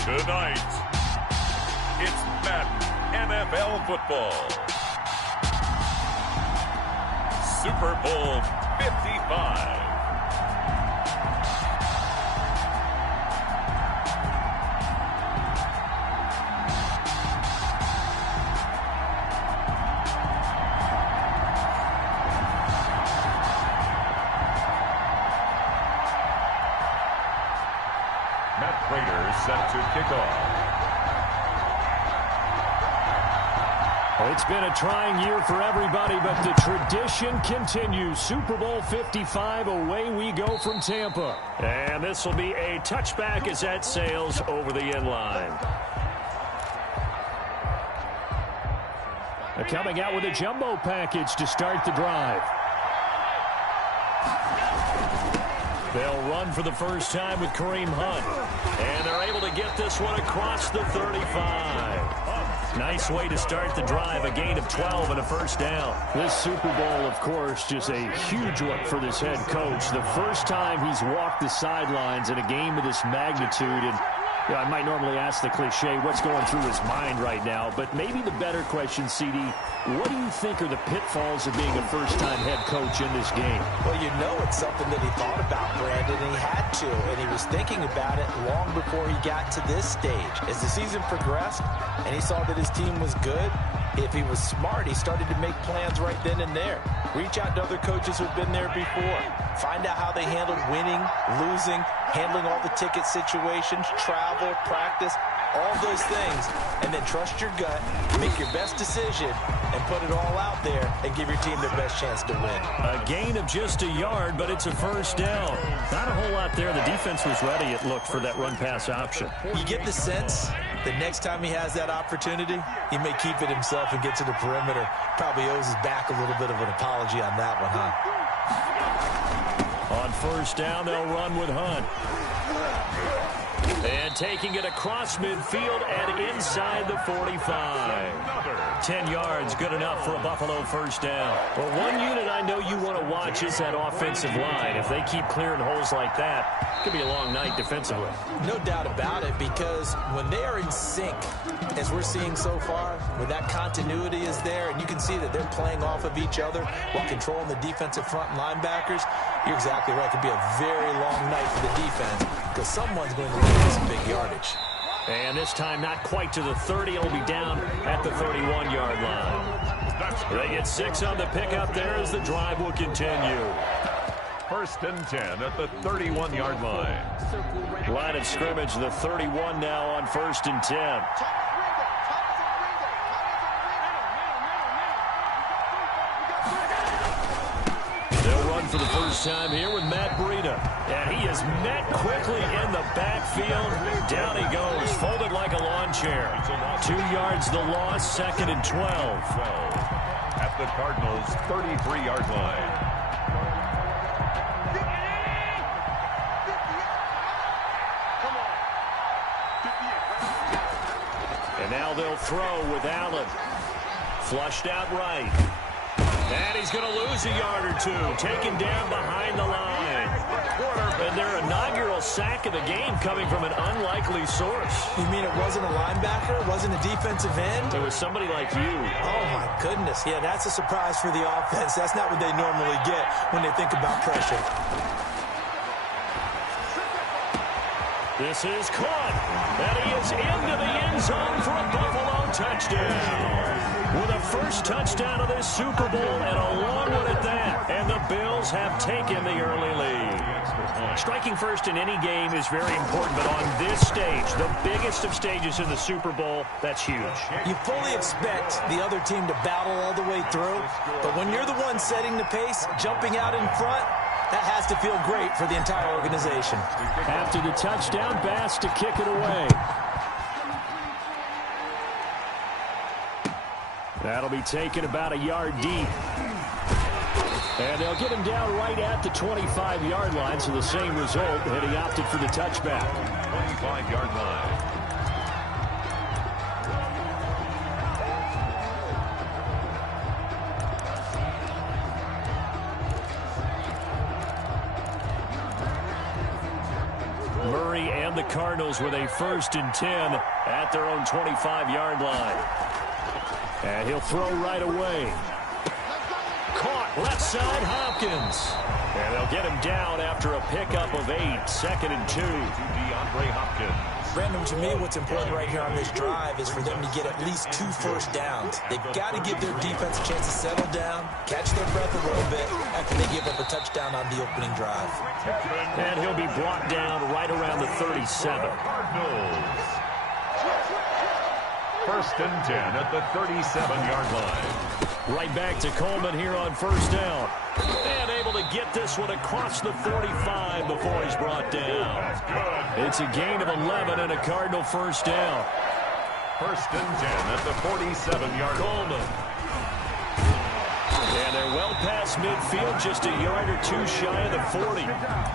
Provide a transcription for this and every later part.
Tonight, it's Madden NFL football. Super Bowl 55. Set to kick off. Well, it's been a trying year for everybody, but the tradition continues. Super Bowl 55, away we go from Tampa. And this will be a touchback as that sails over the end line. They're coming out with a jumbo package to start the drive. They'll run for the first time with Kareem Hunt. And they're able to get this one across the 35. Nice way to start the drive, a gain of 12 and a first down. This Super Bowl, of course, just a huge one for this head coach. The first time he's walked the sidelines in a game of this magnitude. And I might normally ask the cliche, what's going through his mind right now? But maybe the better question, CD, what do you think are the pitfalls of being a first-time head coach in this game? Well, you know it's something that he thought about, Brandon, and he had to. And he was thinking about it long before he got to this stage. As the season progressed and he saw that his team was good, if he was smart, he started to make plans right then and there. Reach out to other coaches who've been there before. Find out how they handled winning, losing, handling all the ticket situations, travel, practice, all those things. And then trust your gut, make your best decision, and put it all out there and give your team their best chance to win. A gain of just a yard, but it's a first down. Not a whole lot there. The defense was ready, it looked, for that run-pass option. You get the sense that next time he has that opportunity, he may keep it himself and get to the perimeter. Probably owes his back a little bit of an apology on that one, huh? On first down, they'll run with Hunt. And taking it across midfield and inside the 45. 10 yards, good enough for a Buffalo first down. Well, one unit I know you want to watch is that offensive line. If they keep clearing holes like that, it could be a long night defensively. No doubt about it, because when they are in sync, as we're seeing so far, when that continuity is there, and you can see that they're playing off of each other while controlling the defensive front linebackers, you're exactly right. It could be a very long night for the defense, because someone's going to get some big yardage. And this time not quite to the 30. It'll be down at the 31-yard line. They get 6 on the pickup there as the drive will continue. First and 10 at the 31-yard line. Line of scrimmage, the 31 now on first and 10. For the first time here with Matt Breida. And he is met quickly in the backfield. Down he goes, folded like a lawn chair. 2 yards the loss, second and 12. At the Cardinals' 33-yard line. And now they'll throw with Allen. Flushed out right. And he's going to lose a yard or two. Taken down behind the line. And their inaugural sack of the game coming from an unlikely source. You mean it wasn't a linebacker? It wasn't a defensive end? It was somebody like you. Oh, my goodness. Yeah, that's a surprise for the offense. That's not what they normally get when they think about pressure. This is caught. And he is into the end zone for a Buffalo touchdown. With a first touchdown of this Super Bowl and a long one at that. And the Bills have taken the early lead. Striking first in any game is very important, but on this stage, the biggest of stages in the Super Bowl, that's huge. You fully expect the other team to battle all the way through, but when you're the one setting the pace, jumping out in front, that has to feel great for the entire organization. After the touchdown, Bass to kick it away. That'll be taken about a yard deep. And they'll get him down right at the 25-yard line, so the same result, and he opted for the touchback. 25-yard line. Murray and the Cardinals with a 1st and 10 at their own 25-yard line. And he'll throw right away. Caught left side, Hopkins. And they'll get him down after a pickup of 8, 2nd and 2. DeAndre Hopkins. Brandon, to me, what's important right here on this drive is for them to get at least 2 first downs. They've got to give their defense a chance to settle down, catch their breath a little bit after they give up a touchdown on the opening drive. And he'll be brought down right around the 37. Cardinals. 1st and 10 at the 37-yard line. Right back to Coleman here on 1st down. And able to get this one across the 45 before he's brought down. It's a gain of 11 and a Cardinal 1st down. 1st and 10 at the 47-yard line. Coleman. And they're well past midfield, just a yard or 2 shy of the 40.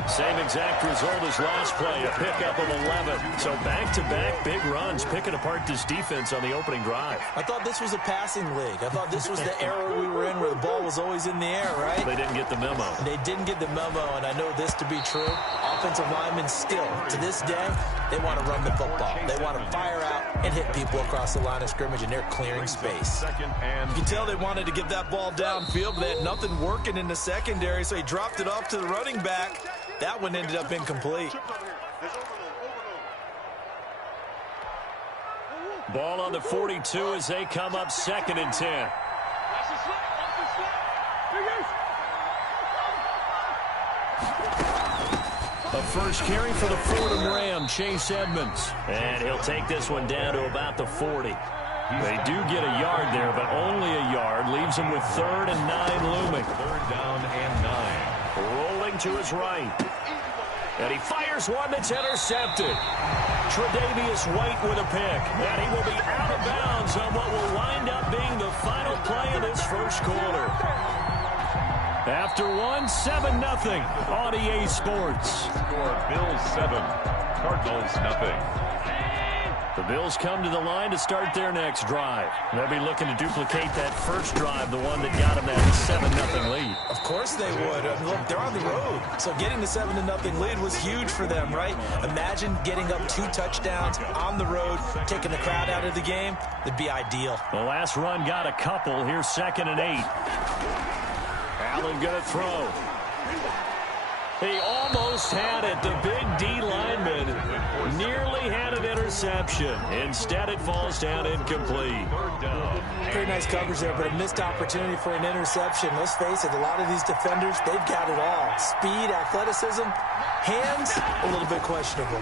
Same exact result as last play, a pickup of 11. So back-to-back big runs, picking apart this defense on the opening drive. I thought this was a passing league. I thought this was the era we were in where the ball was always in the air, right? They didn't get the memo. They didn't get the memo, and I know this to be true. Offensive linemen still, to this day, they want to run the football. They want to fire out and hit people across the line of scrimmage, and they're clearing space. You can tell they wanted to get that ball downfield, but they had nothing working in the secondary, so he dropped it off to the running back. That one ended up incomplete. Ball on the 42 as they come up 2nd and 10. A first carry for the Fordham Ram, Chase Edmonds. And he'll take this one down to about the 40. They do get a yard there, but only a yard. Leaves him with 3rd and 9 looming. 3rd down and 9. Rolling to his right. And he fires one that's intercepted. Tre'Davious White with a pick. And he will be out of bounds on what will wind up being the final play of this 1st quarter. After 7-0 on EA Sports. Score Bills 7, Cardinals nothing. The Bills come to the line to start their next drive. They'll be looking to duplicate that first drive, the one that got them that 7-0 lead. Of course they would. Look, they're on the road. So getting the 7-0 lead was huge for them, right? Imagine getting up 2 touchdowns on the road, taking the crowd out of the game. That'd be ideal. The last run got a couple. Here's 2nd and 8. Allen going to throw. He almost had it. The big D lineman nearly had an interception. Instead, it falls down incomplete. Pretty nice coverage there, but a missed opportunity for an interception. Let's face it, a lot of these defenders, they've got it all. Speed, athleticism, hands, a little bit questionable.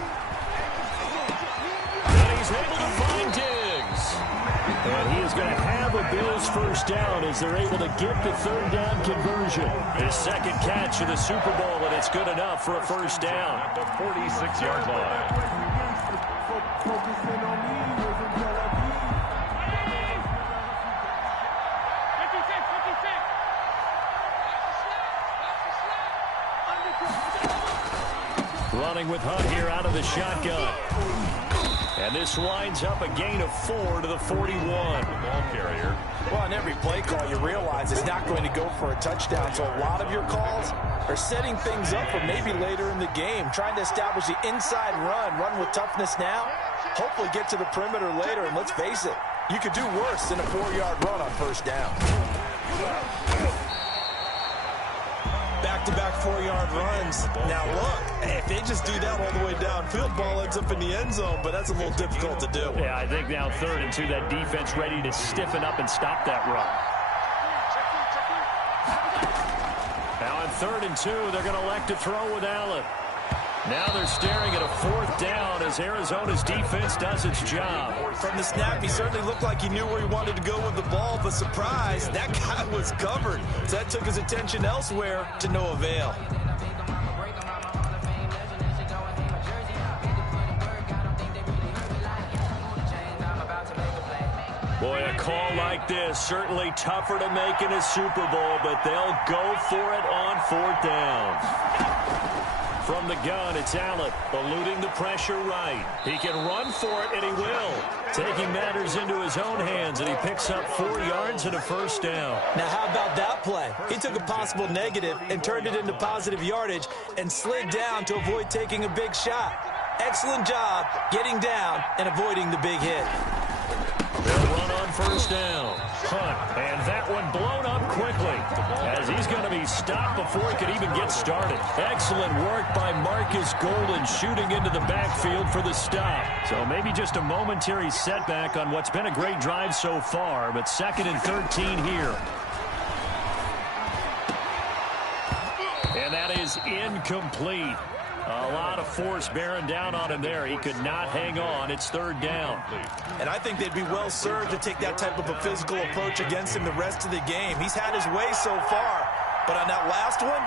And he's able to find Diggs. And he is going to have a Bills 1st down as they're able to get the 3rd down conversion. His 2nd catch of the Super Bowl, and it's good enough for a 1st down. At the 46-yard line. Running with Hunt here out of the shotgun. And this winds up a gain of 4 to the 41. Ball carrier. Well, on every play call, you realize it's not going to go for a touchdown. So a lot of your calls are setting things up for maybe later in the game, trying to establish the inside run with toughness now, hopefully get to the perimeter later. And let's face it, you could do worse than a 4-yard run on 1st down. Back-to-back 4-yard runs. Now look, if they just do that all the way downfield, ball ends up in the end zone, but that's a little difficult to do. Yeah, I think now 3rd and 2, that defense ready to stiffen up and stop that run. Now on 3rd and 2, they're going to elect to throw with Allen. Now they're staring at a 4th down as Arizona's defense does its job. From the snap, he certainly looked like he knew where he wanted to go with the ball, but surprise, that guy was covered. So that took his attention elsewhere to no avail. Boy, a call like this, certainly tougher to make in a Super Bowl, but they'll go for it on 4th down. From the gun, it's Allen, eluding the pressure right. He can run for it, and he will. Taking matters into his own hands, and he picks up 4 yards and a 1st down. Now, how about that play? He took a possible negative and turned it into positive yardage and slid down to avoid taking a big shot. Excellent job getting down and avoiding the big hit. They'll run on first down. Hunt, and that one blown up quickly as he's going to be stopped before he could even get started. Excellent work by Marcus Golden shooting into the backfield for the stop. So maybe just a momentary setback on what's been a great drive so far, but 2nd and 13 here. And that is incomplete. A lot of force bearing down on him there. He could not hang on. It's 3rd down. And I think they'd be well served to take that type of a physical approach against him the rest of the game. He's had his way so far, but on that last one,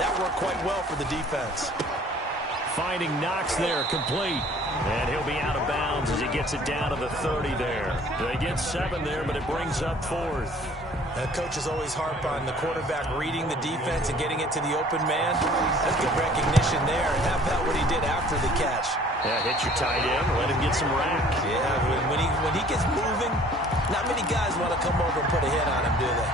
that worked quite well for the defense. Finding Knox there, complete. And he'll be out of bounds as he gets it down to the 30 there. They get 7 there, but it brings up 4th. Coaches always harp on the quarterback reading the defense and getting it to the open man. That's good recognition there, and how about what he did after the catch? Yeah, hit your tight end, let him get some rack. Yeah, when he gets moving, not many guys want to come over and put a hit on him, do they?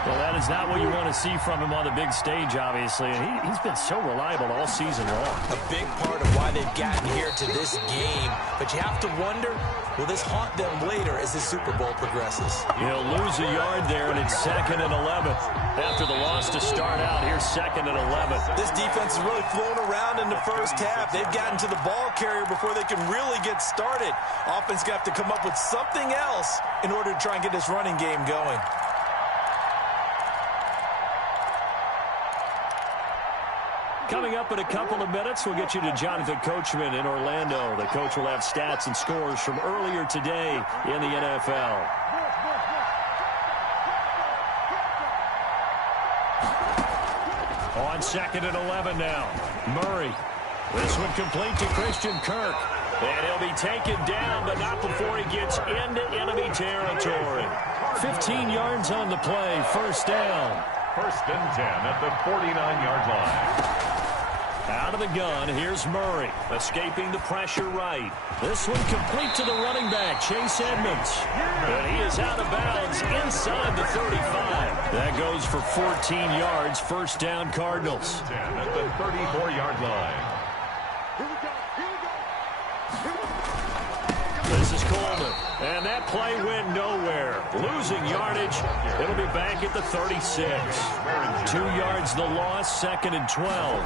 Well, that is not what you want to see from him on the big stage, obviously. And he's been so reliable all season long. A big part of why they've gotten here to this game. But you have to wonder, will this haunt them later as the Super Bowl progresses? He'll lose a yard there, and it's 2nd and 11. After the loss to start out, here's 2nd and 11. This defense has really flown around in the first half. They've gotten to the ball carrier before they can really get started. Offense got to come up with something else in order to try and get this running game going. Coming up in a couple of minutes, we'll get you to Jonathan Coachman in Orlando. The coach will have stats and scores from earlier today in the NFL. On 2nd and 11 now. Murray. This one complete to Christian Kirk. And he'll be taken down, but not before he gets into enemy territory. 15 yards on the play, 1st down. 1st and 10 at the 49-yard line. Out of the gun, here's Murray, escaping the pressure right. This one complete to the running back, Chase Edmonds. But he is out of bounds inside the 35. That goes for 14 yards, 1st down Cardinals. 10 at the 34-yard line. This is Coleman, and that play went nowhere. Losing yardage, it'll be back at the 36. 2 yards the loss, 2nd and 12.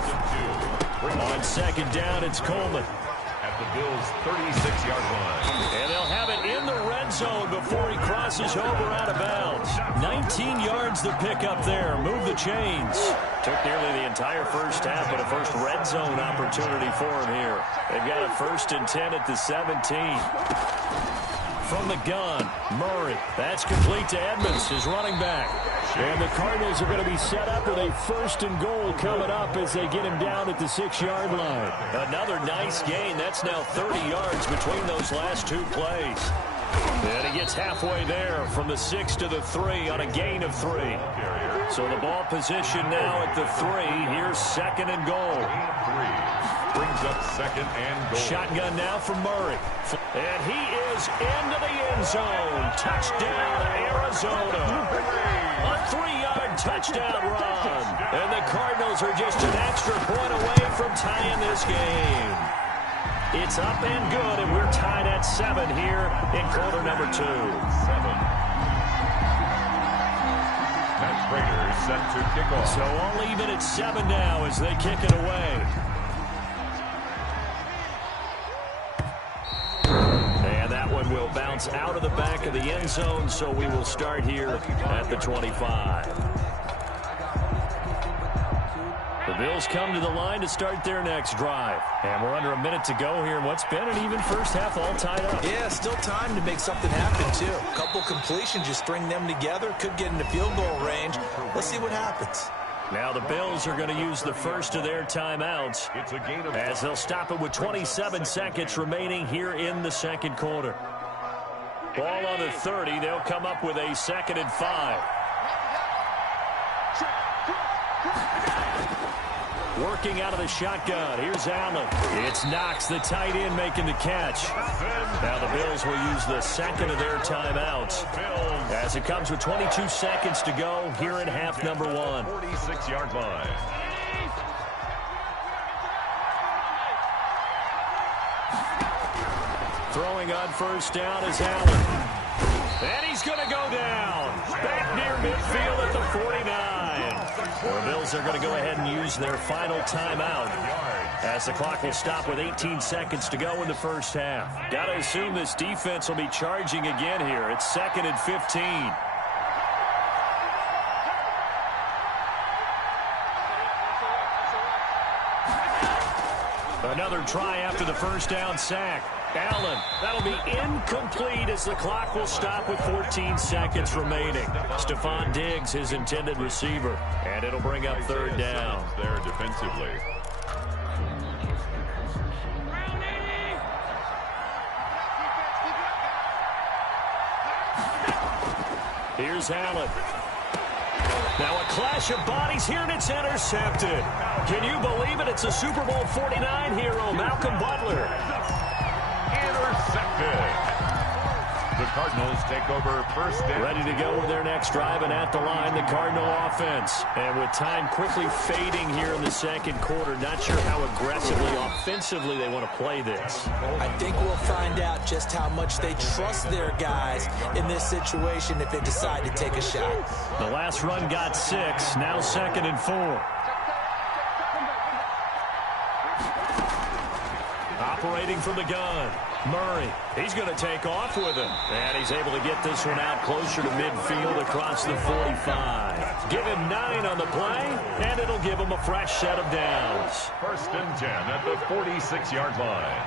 On 2nd down, it's Coleman. At the Bills' 36-yard line. And they'll have it in the red zone before he crosses over out of bounds. 19 yards the pickup there. Move the chains. Took nearly the entire first half, but a first red zone opportunity for him here. They've got a 1st and 10 at the 17. From the gun, Murray. That's complete to Edmonds, his running back. And the Cardinals are going to be set up with a 1st and goal coming up as they get him down at the 6-yard line. Another nice gain. That's now 30 yards between those last 2 plays. And he gets halfway there from the 6 to the 3 on a gain of 3. So the ball position now at the 3. Here's 2nd and goal. Brings up 2nd and goal. Shotgun now from Murray. And he is into the end zone. Touchdown, Arizona. A 3-yard touchdown run. And the Cardinals are just an extra point away from tying this game. It's up and good, and we're tied at 7 here in quarter number 2. 7. Matt Prater set to kick off. So all even at 7 now as they kick it away. And that one will bounce out of the back of the end zone, so we will start here at the 25. The Bills come to the line to start their next drive. And we're under a minute to go here in what's been an even first half, all tied up. Yeah, still time to make something happen, too. A couple completions, you string them together, could get into field goal range. Let's see what happens. Now the Bills are going to use the first of their timeouts as they'll stop it with 27 seconds remaining here in the second quarter. Ball on the 30. They'll come up with a 2nd and 5. Working out of the shotgun. Here's Allen. It's Knox, the tight end, making the catch. Now the Bills will use the 2nd of their timeouts as it comes with 22 seconds to go here in half number 1. 46-yard line. Throwing on first down is Allen. And he's going to go down. Back near midfield at the 49. The Bills are going to go ahead and use their final timeout as the clock will stop with 18 seconds to go in the first half. Got to assume this defense will be charging again here. It's 2nd and 15. Another try after the first down sack. Allen, that'll be incomplete as the clock will stop with 14 seconds remaining. Stephon Diggs, his intended receiver, and it'll bring up 3rd down. There defensively. Here's Allen. Now a clash of bodies here, and it's intercepted. Can you believe it? It's a Super Bowl 49 hero, Malcolm Butler. Intercepted. The Cardinals take over first down. Ready to go with their next drive, and at the line, the Cardinal offense. And with time quickly fading here in the second quarter, not sure how aggressively, offensively they want to play this. I think we'll find out just how much they trust their guys in this situation if they decide to take a shot. The last run got 6, now 2nd and 4. Operating from the gun. Murray, he's going to take off with him. And he's able to get this one out closer to midfield across the 45. Give him 9 on the play, and it'll give him a fresh set of downs. 1st and 10 at the 46-yard line.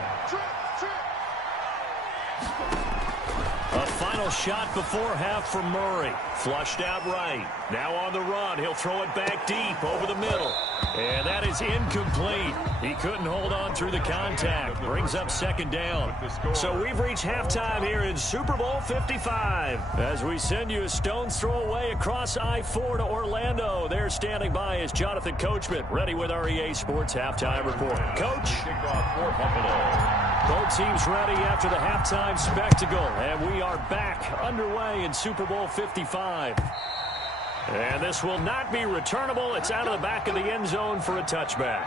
A final shot before half from Murray. Flushed out right. Now on the run. He'll throw it back deep over the middle. And that is incomplete. He couldn't hold on through the contact. Brings up 2nd down. So we've reached halftime here in Super Bowl 55. As we send you a stone's throw away across I-4 to Orlando. There standing by is Jonathan Coachman, ready with our EA Sports Halftime Report. Coach. Kickoff for Buffalo. Both teams ready after the halftime spectacle. And we are back underway in Super Bowl 55. And this will not be returnable. It's out of the back of the end zone for a touchback.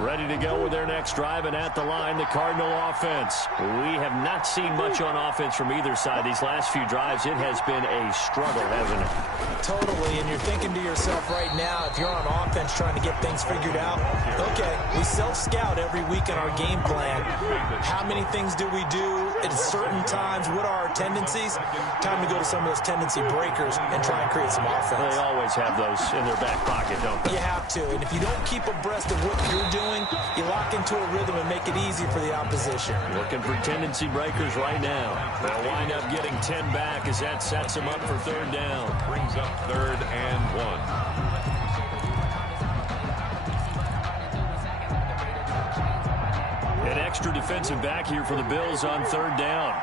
Ready to go with their next drive, and at the line, the Cardinal offense. We have not seen much on offense from either side. These last few drives, it has been a struggle, hasn't it? Totally, and you're thinking to yourself right now, if you're on offense trying to get things figured out, okay, we self-scout every week in our game plan. How many things do we do at certain times? What are our tendencies? Time to go to some of those tendency breakers and try and create some offense. They always have those in their back pocket, don't they? You have to, and if you don't keep abreast of what you're doing, you lock into a rhythm and make it easy for the opposition. Looking for tendency breakers right now. They'll wind up getting 10 back as that sets them up for 3rd down. Brings up 3rd and 1. An extra defensive back here for the Bills on 3rd down.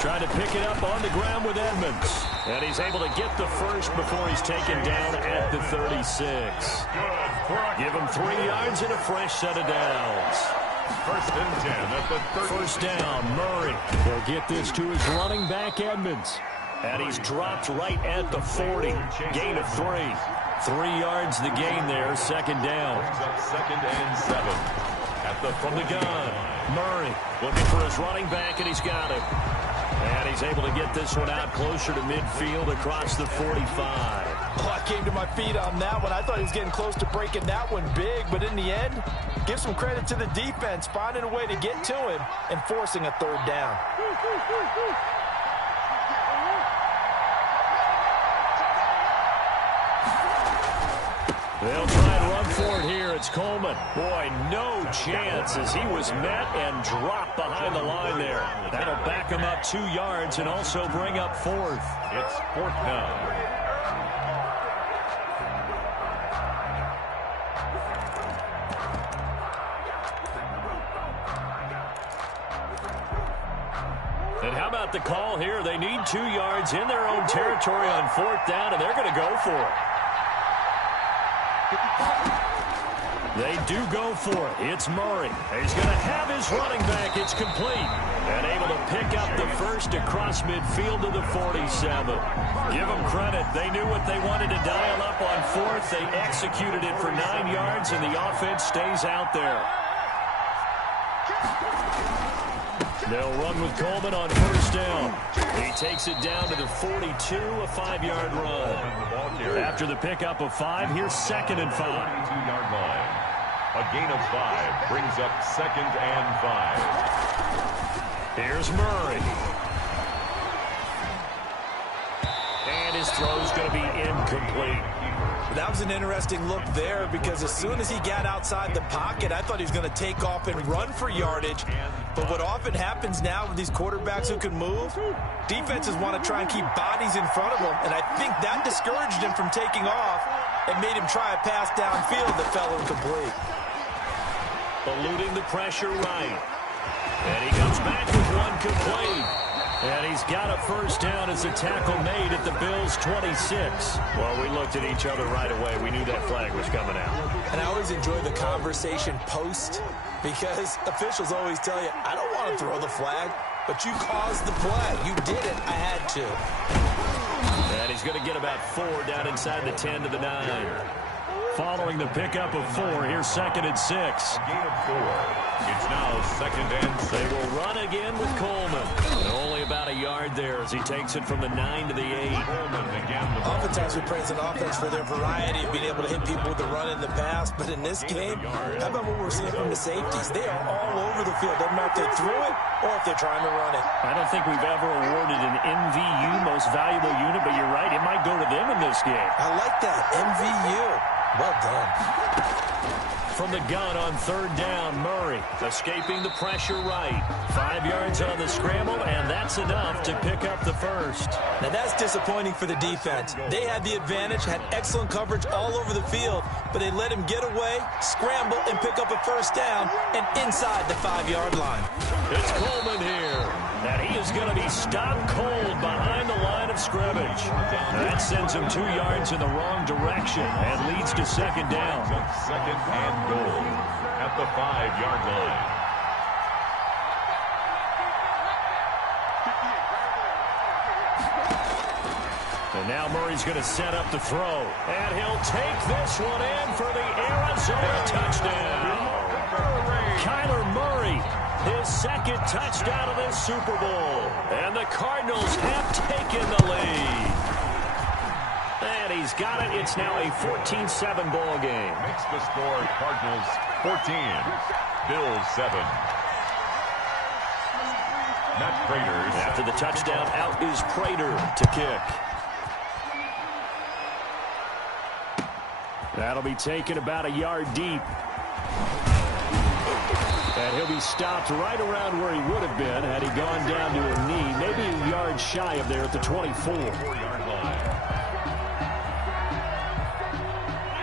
Trying to pick it up on the ground with Edmonds. And he's able to get the first before he's taken down at the 36. Give him 3 yards and a fresh set of downs. 1st and 10 at the 30. First down, Murray. He'll get this to his running back, Edmonds. And he's dropped right at the 40. Gain of 3. 3 yards the gain there, 2nd down. Brings up 2nd and 7. From the gun, Murray looking for his running back, and he's got him. And he's able to get this one out closer to midfield across the 45. Oh, I came to my feet on that one. I thought he was getting close to breaking that one big, but in the end, give some credit to the defense, finding a way to get to him and forcing a 3rd down. They'll try and run for it here. It's Coleman. Boy, no chance as he was met and dropped behind the line there. That'll back him up 2 yards and also bring up 4th. It's 4th down. And how about the call here? They need 2 yards in their own territory on 4th down, and they're going to go for it. They do go for it. It's Murray. He's going to have his running back. It's complete. And able to pick up the first across midfield to the 47. Give them credit. They knew what they wanted to dial up on fourth. They executed it for 9 yards, and the offense stays out there. They'll run with Coleman on first down. He takes it down to the 42, a 5-yard run. After the pickup of 5, here's 2nd and 5. 2-yard line. A gain of 5 brings up 2nd and 5. Here's Murray. And his throw's going to be incomplete. That was an interesting look there because as soon as he got outside the pocket, I thought he was going to take off and run for yardage. But what often happens now with these quarterbacks who can move, defenses want to try and keep bodies in front of them, and I think that discouraged him from taking off and made him try a pass downfield that fell incomplete. Eluding the pressure right. And he comes back with one complete. And he's got a first down as a tackle made at the Bills' 26. Well, we looked at each other right away. We knew that flag was coming out. And I always enjoy the conversation post because officials always tell you, I don't want to throw the flag, but you caused the play. You did it. I had to. And he's going to get about 4 down inside the 10 to the 9. Following the pickup of 4, here's 2nd and 6. A gain of 4. It's now 2nd and 6. They will run again with Coleman. And only about a yard there as he takes it from the 9 to the 8. Coleman again. Oftentimes we praise an offense for their variety of being able to hit people with the run and the pass. But in this game, how about what we're seeing from the safeties? They are all over the field. Doesn't matter if they threw it or if they're trying to run it. I don't think we've ever awarded an MVU, most valuable unit, but you're right, it might go to them in this game. I like that. MVU. Well done. From the gun on 3rd down, Murray escaping the pressure right. 5 yards on the scramble, and that's enough to pick up the first. Now that's disappointing for the defense. They had the advantage, had excellent coverage all over the field, but they let him get away, scramble, and pick up a first down, and inside the 5-yard line. It's Coleman here, and he is going to be stopped cold behind the line of scrimmage. That sends him 2 yards in the wrong direction and leads to 2nd down. 2nd and goal at the 5-yard line. And now Murray's going to set up the throw. And he'll take this one in for the Arizona touchdown. Kyler Murray, his 2nd touchdown of this Super Bowl. And the Cardinals have taken the lead. And he's got it. It's now a 14-7 ball game. Makes the score Cardinals 14, Bills 7. Matt Prater. After the touchdown, out is Prater to kick. That'll be taken about a yard deep. And he'll be stopped right around where he would have been had he gone down to a knee, maybe a yard shy of there at the 24. 4-yard line.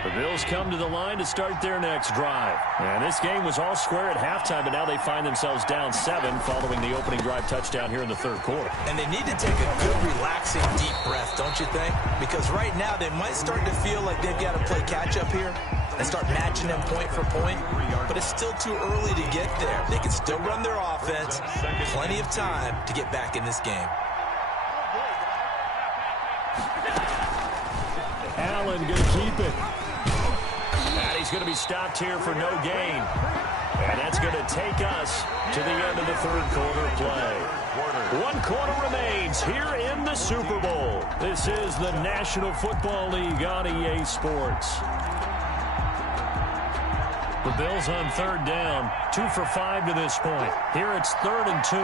The Bills come to the line to start their next drive. And this game was all square at halftime, but now they find themselves down 7 following the opening drive touchdown here in the 3rd quarter. And they need to take a good, relaxing, deep breath, don't you think? Because right now they might start to feel like they've got to play catch-up here and start matching them point for point. But it's still too early to get there. They can still run their offense. Plenty of time to get back in this game. Allen going to keep it. And he's going to be stopped here for no gain. And that's going to take us to the end of the 3rd quarter play. 1 quarter remains here in the Super Bowl. This is the National Football League on EA Sports. The Bills on 3rd down, 2 for 5 to this point. Here it's 3rd and 2.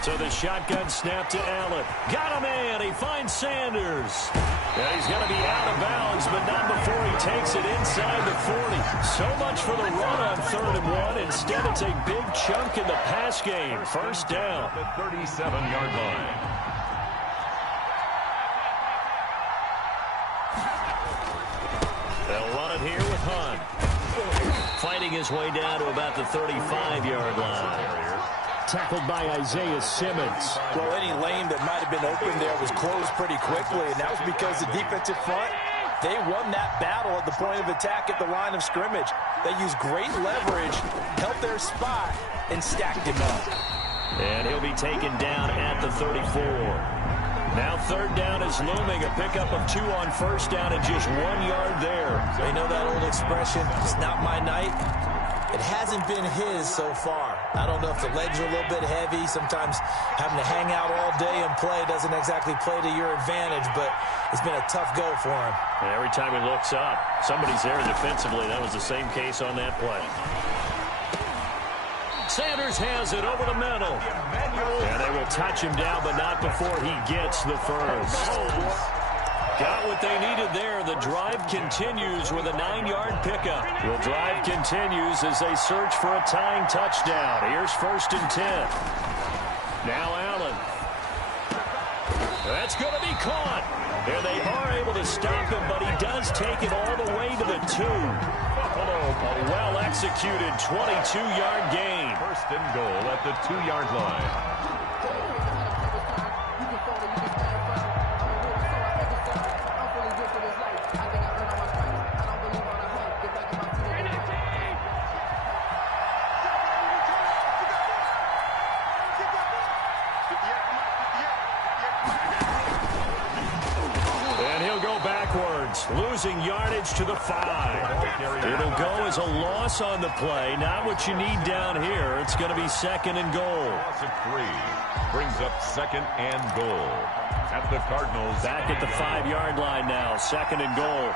So the shotgun snap to Allen. Got him in. He finds Sanders. And he's going to be out of bounds, but not before he takes it inside the 40. So much for the run on 3rd and 1. Instead, it's a big chunk in the pass game. First down. The 37-yard line. They'll run it here with Hunt. Fighting his way down to about the 35-yard line. Tackled by Isaiah Simmons. Well, any lane that might have been open there was closed pretty quickly, and that was because the defensive front They won that battle at the point of attack at the line of scrimmage. They used great leverage, held their spot, and stacked him up. And he'll be taken down at the 34. Now third down is looming. A pickup of 2 on first down and just 1 yard there. They know that old expression, it's not my night. It hasn't been his so far. I don't know if the legs are a little bit heavy. Sometimes having to hang out all day and play doesn't exactly play to your advantage, but it's been a tough go for him. And every time he looks up, somebody's there defensively. That was the same case on that play. Sanders has it over the middle. And they will touch him down, but not before he gets the first. Got what they needed there. The drive continues with a 9-yard pickup. The drive continues as they search for a tying touchdown. Here's 1st and 10. Now Allen. That's going to be caught. And they are able to stop him, but he does take it all the way to the 2. A well-executed 22-yard gain. 1st and goal at the 2-yard line. Losing yardage to the 5. It'll go as a loss on the play. Not what you need down here. It's going to be 2nd and goal. Loss of 3 brings up 2nd and goal. At the Cardinals. Back at the 5-yard line now. 2nd and goal.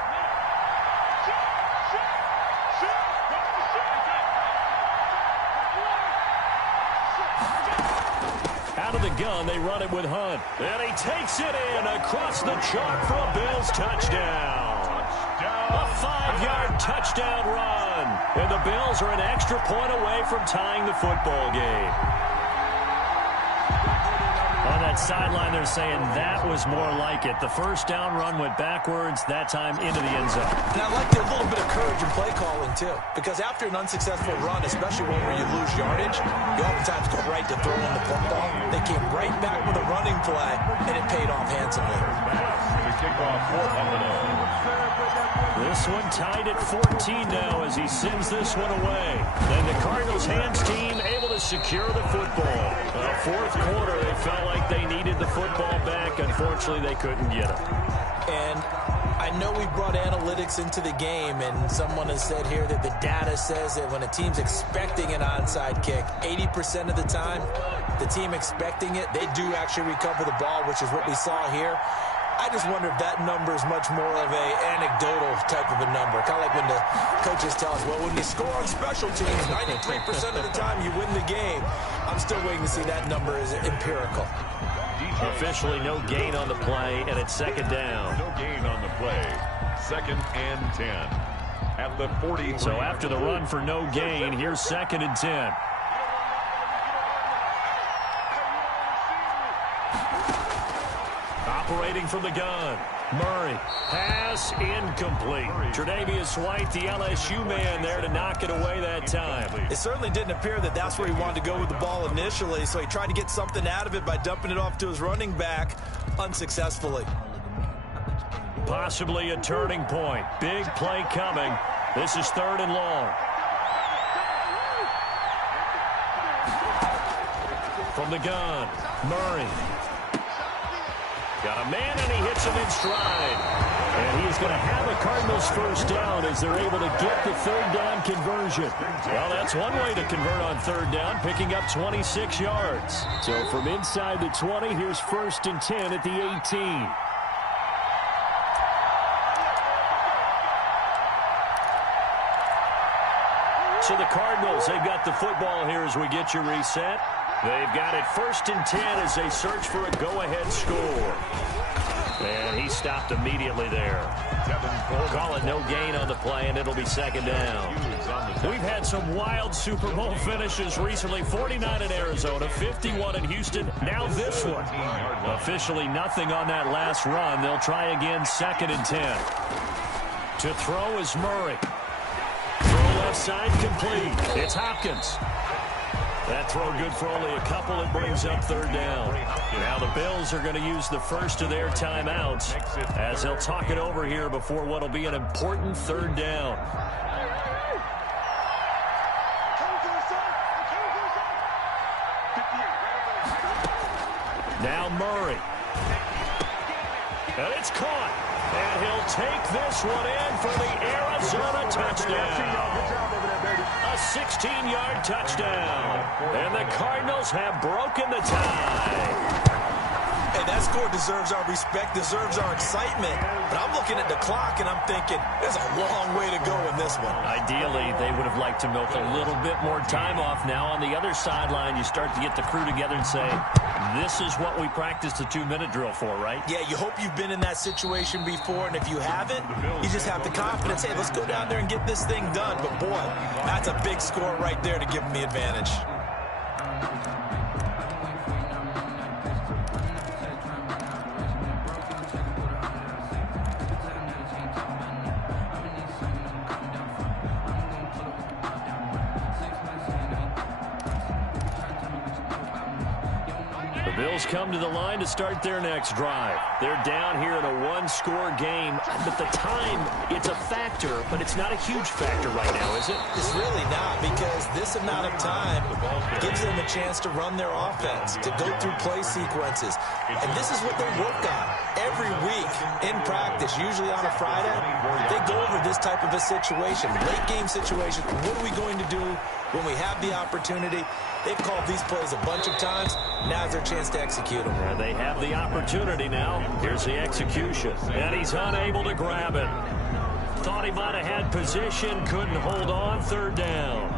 Out of the gun, they run it with Hunt. And he takes it in across the chalk for a Bills touchdown. A 5-yard touchdown run. And the Bills are an extra point away from tying the football game. On that sideline, they're saying that was more like it. The first down run went backwards, that time into the end zone. And I like a little bit of courage in play calling, too. Because after an unsuccessful run, especially one where you lose yardage, you oftentimes go right to throwing the football. They came right back with a running play, and it paid off handsomely. The kickoff for Buffalo. This one tied at 14 now as he sends this one away. Then the Cardinals hands team able to secure the football. Fourth quarter, they felt like they needed the football back. Unfortunately, they couldn't get it. And I know we brought analytics into the game, and someone has said here that the data says that when a team's expecting an onside kick, 80% of the time, the team expecting it, they do actually recover the ball, which is what we saw here. I just wonder if that number is much more of a anecdotal type of a number. Kind of like when the coaches tell us, well, when you score on special teams, 93% of the time you win the game. I'm still waiting to see that number is empirical. Officially no gain on the play, and it's 2nd down. No gain on the play. 2nd and 10. At the 40. So after the run for no gain, here's 2nd and 10. Operating from the gun. Murray. Pass incomplete. Tre'Davious White, the LSU man there to knock it away that time. It certainly didn't appear that that's where he wanted to go with the ball initially, so he tried to get something out of it by dumping it off to his running back unsuccessfully. Possibly a turning point. Big play coming. This is 3rd and long. From the gun, Murray. Got a man, and he hits him in stride. And he's going to have a Cardinals first down as they're able to get the 3rd down conversion. Well, that's one way to convert on 3rd down, picking up 26 yards. So from inside the 20, here's 1st and 10 at the 18. So the Cardinals, they've got the football here as we get you reset. They've got it 1st and 10 as they search for a go-ahead score. And he stopped immediately there. Call it no gain on the play, and it'll be 2nd down. We've had some wild Super Bowl finishes recently. 49 in Arizona, 51 in Houston, now this one. Officially nothing on that last run. They'll try again 2nd and 10. To throw is Murray. Throw left side complete. It's Hopkins. That throw good for only a couple. It brings up third down. Now the Bills are going to use the first of their timeouts as they'll talk it over here before what will be an important third down. Now Murray. And it's caught. And he'll take this one in for the Arizona touchdown. A 16-yard touchdown. And the Cardinals have broken the tie. Hey, that score deserves our respect, deserves our excitement. But I'm looking at the clock, and I'm thinking, there's a long way to go in this one. Ideally, they would have liked to milk a little bit more time off. Now on the other sideline, you start to get the crew together and say, this is what we practiced the 2-minute drill for, right? Yeah, you hope you've been in that situation before, and if you haven't, you just have the confidence, hey, let's go down there and get this thing done. But, boy, that's a big score right there to give them the advantage. Bills come to the line to start their next drive. They're down here in a one-score game, but the time, it's a factor, but it's not a huge factor right now, is it? It's really not, because this amount of time gives them a chance to run their offense, to go through play sequences. And this is what they work on every week in practice, usually on a Friday. They go over this type of a situation, late-game situation. What are we going to do when we have the opportunity? They've called these plays a bunch of times. Now's their chance to execute them. Yeah, they have the opportunity now. Here's the execution. And he's unable to grab it. Thought he might have had position. Couldn't hold on. Third down.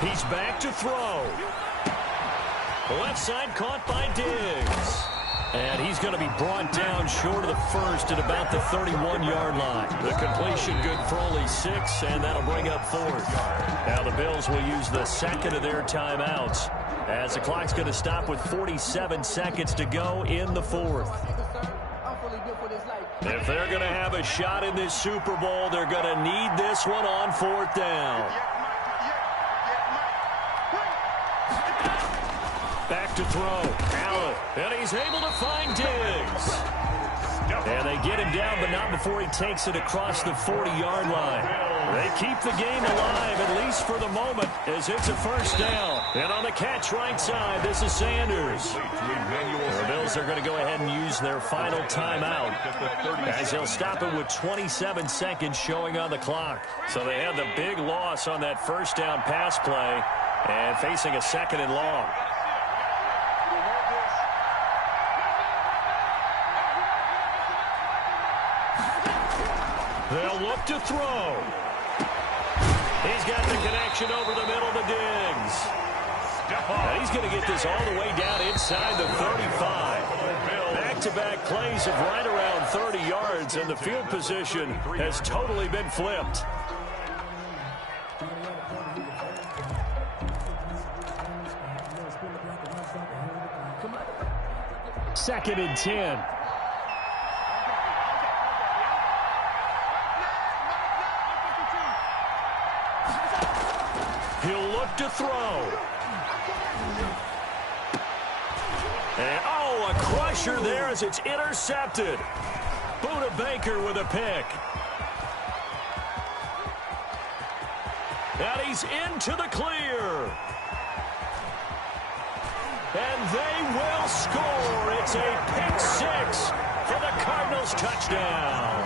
He's back to throw. Left side caught by Diggs. And he's going to be brought down short of the first at about the 31-yard line. The completion good for only 6, and that'll bring up fourth. Now the Bills will use the second of their timeouts as the clock's going to stop with 47 seconds to go in the fourth. If they're going to have a shot in this Super Bowl, they're going to need this one on fourth down. Back to throw. Allen. And he's able to find Diggs. And they get him down, but not before he takes it across the 40-yard line. They keep the game alive, at least for the moment, as it's a first down. And on the catch right side, this is Sanders. The Bills are going to go ahead and use their final timeout as they'll stop it with 27 seconds showing on the clock. So they had the big loss on that first down pass play and facing a second and long. They'll look to throw. He's got the connection over the middle to Diggs. And he's going to get this all the way down inside the 35. Back-to-back plays of right around 30 yards, and the field position has totally been flipped. Second and 10. He'll look to throw. And, oh, a crusher there as it's intercepted. Buda Baker with a pick. And he's into the clear. And they will score. It's a pick six for the Cardinals touchdown.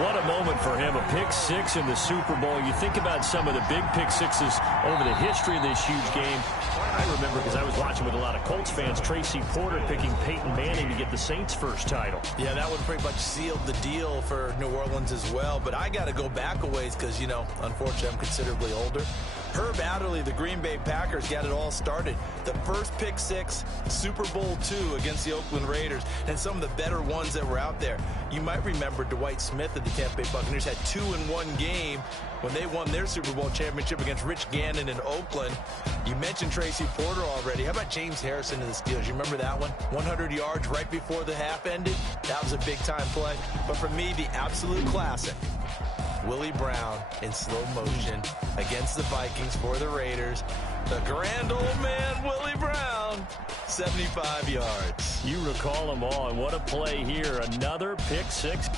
What a moment for him, a pick six in the Super Bowl. You think about some of the big pick sixes over the history of this huge game. I remember, because I was watching with a lot of Colts fans, Tracy Porter picking Peyton Manning to get the Saints' first title. Yeah, that one pretty much sealed the deal for New Orleans as well. But I got to go back a ways because, you know, unfortunately I'm considerably older. Herb Adderley, the Green Bay Packers, got it all started. The first pick six, Super Bowl II against the Oakland Raiders, and some of the better ones that were out there. You might remember Dwight Smith of the Tampa Bay Buccaneers had 2 in one game when they won their Super Bowl championship against Rich Gannon in Oakland. You mentioned Tracy Porter already. How about James Harrison of the Steelers? You remember that one? 100 yards right before the half ended? That was a big-time play. But for me, the absolute classic, Willie Brown in slow motion against the Vikings for the Raiders. The grand old man, Willie Brown, 75 yards. You recall them all, and what a play here. Another pick six.